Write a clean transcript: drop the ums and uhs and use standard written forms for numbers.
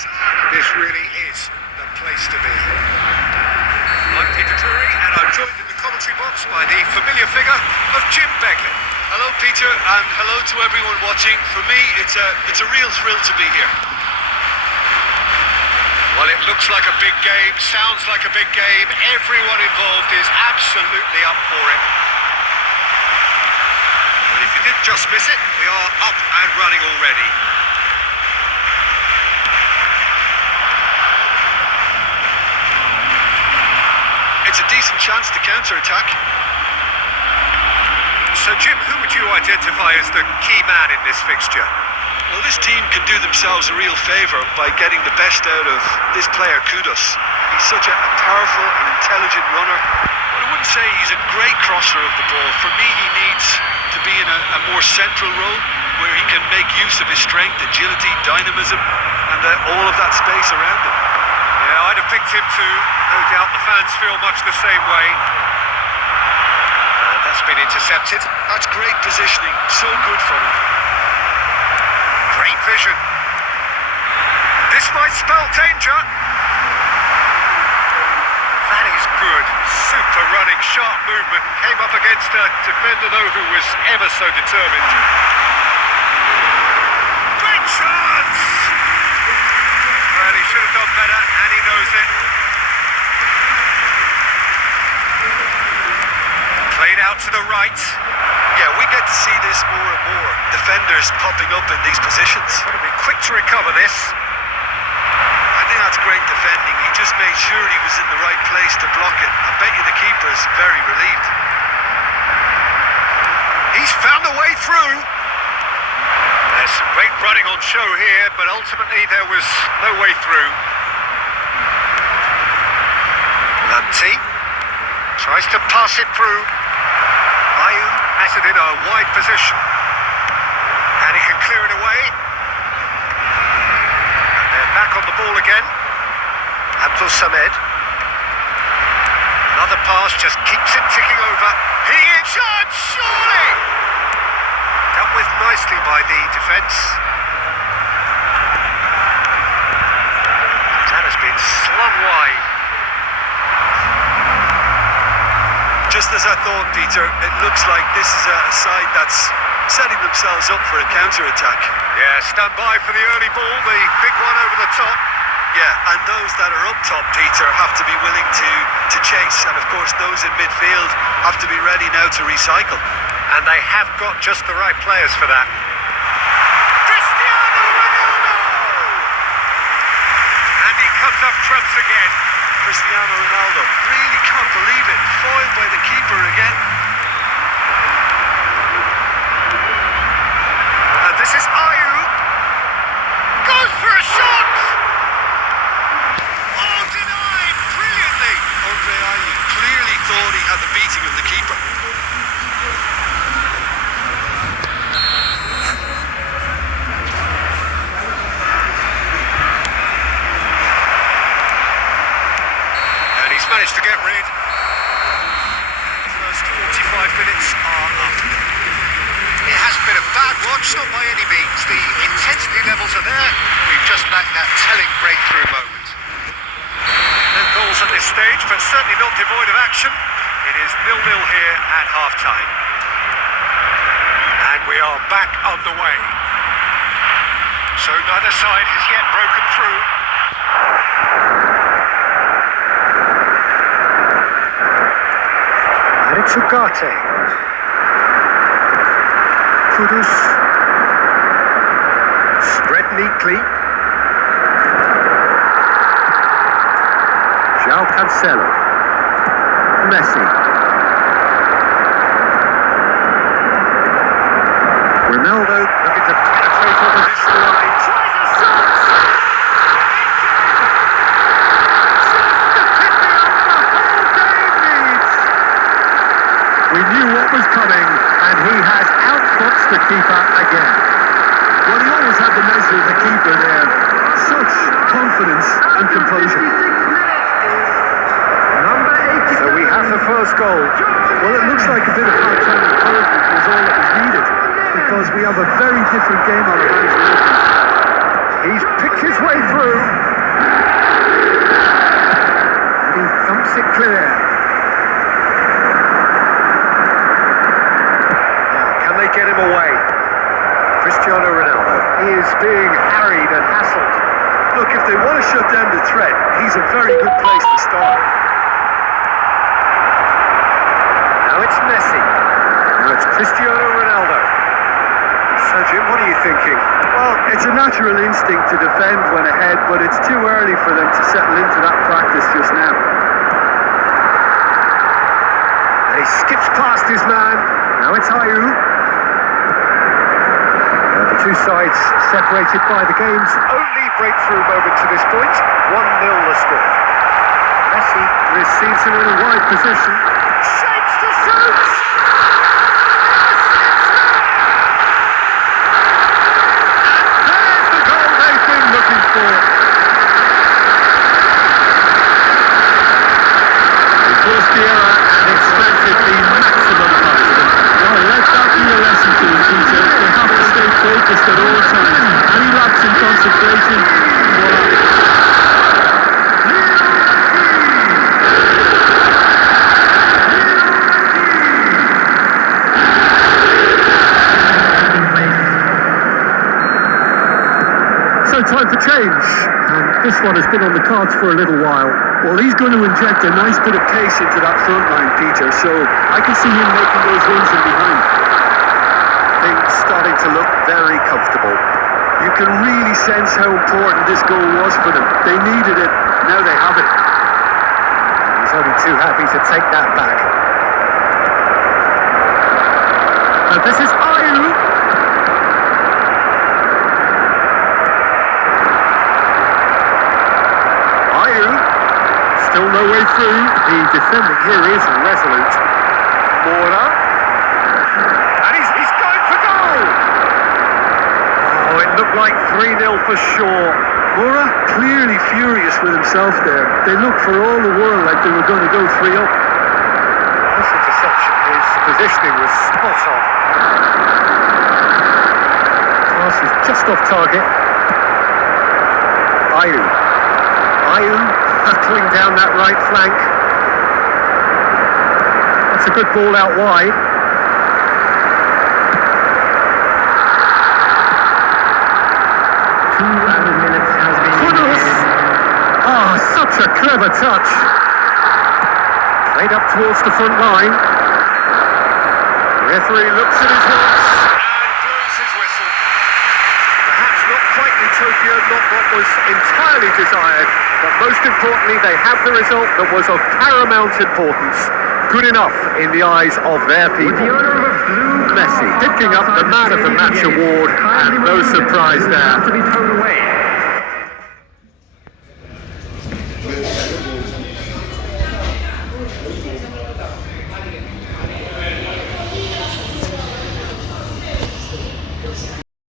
This really is the place to be. I'm Peter Drury, and I'm joined in the commentary box by the familiar figure of Jim Beglin. Hello, Peter, and hello to everyone watching. For me, it's a real thrill to be here. Well, it looks like a big game, sounds like a big game. Everyone involved is absolutely up for it. And if you did just miss it, we are up and running already. It's a decent chance to counter-attack. So, Jim, who would you identify as the key man in this fixture? Well, this team can do themselves a real favour by getting the best out of this player, Kudos. He's such a powerful and intelligent runner. But I wouldn't say he's a great crosser of the ball. For me, he needs to be in a more central role where he can make use of his strength, agility, dynamism, and all of that space around him. Yeah, I'd have picked him too. No doubt the fans feel much the same way. That's been intercepted. That's great positioning. So good for him. Great vision. This might spell danger. That is good. Super running, sharp movement. Came up against a defender, though, who was ever so determined. Great chance! Well, he should have done better, and he knows it. Played out to the right. Yeah, we get to see this more and more. Defenders popping up in these positions. Got to be quick to recover this. I think that's great defending. He just made sure he was in the right place to block it. I bet you the keeper's very relieved. He's found a way through. There's some great running on show here, but ultimately there was no way through. Lamptey tries to pass it through. Ayew has it in a wide position. And he can clear it away. And they're back on the ball again. Abdul Samed. Another pass just keeps it ticking over. He is shot, surely! Dealt with nicely by the defence. That has been slung wide. Just as I thought, Peter, it looks like this is a side that's setting themselves up for a counter-attack. Yeah, stand by for the early ball, the big one over the top. Yeah, and those that are up top, Peter, have to be willing to chase. And of course, those in midfield have to be ready now to recycle. And they have got just the right players for that. Cristiano Ronaldo! And he comes up trumps again. Cristiano Ronaldo, really can't believe it, foiled by the keeper again. And this is Ayew, goes for a shot! Oh, denied, brilliantly! Andre Ayew clearly thought he had the beating of the keeper. Managed to get rid. The first 45 minutes are up. It hasn't been a bad watch, not by any means. The intensity levels are there. We've just lacked that telling breakthrough moment. No goals at this stage, but certainly not devoid of action. It is 0-0 here at half-time. And we are back underway. So neither side has yet broken through. And it's Ugarte. Kudus. Spread neatly. João Cancelo. Messi. Ronaldo looking to penetrate opposition line. Tries a shot! We knew what was coming, and he has outfoxed the keeper again. Well, he always had the measure of the keeper there. Such confidence and composure. So we have the first goal. Well, it looks like a bit of half-time encouragement was all that was needed, because we have a very different game on our hands. He's picked his way through. they want to shut down the threat, he's a very good place to start. Now it's Messi. Now it's Cristiano Ronaldo. So, Jim, what are you thinking? Well, it's a natural instinct to defend when ahead, but it's too early for them to settle into that practice just now. And he skips past his man. Now it's Ayew. The two sides separated by the game's only breakthrough moment to this point. 1-0 the score. Messi receives him in a wide position. Shapes to shoot! Looking for. He forced the error and extracted the maximum out of them. Well, let that be a lesson to them, Peter. They have to stay focused at all times. Any lapse in concentration, voila. Time for change, and this one has been on the cards for a little while. Well, he's going to inject a nice bit of pace into that front line, Peter, so I can see him making those runs in behind. Things starting to look very comfortable. You can really sense how important this goal was for them. They needed it, now they have it. And he's only too happy to take that back. And this is Ayew. Still no way through. The defending here is resolute. Mora. And he's going for goal! Oh, it looked like 3-0 for sure. Mora clearly furious with himself there. They looked for all the world like they were going to go 3-0. This interception, his positioning was spot on. Pass is just off target. Ayew hurtling down that right flank. That's a good ball out wide. Two added minutes has been used. Oh, such a clever touch. Played up towards the front line. Referee looks at his watch and blows his whistle. Perhaps not quite utopia, not what was entirely desired, but most importantly, they have the result that was of paramount importance. Good enough in the eyes of their people. Messi picking up the Man of the Match award, and no surprise there.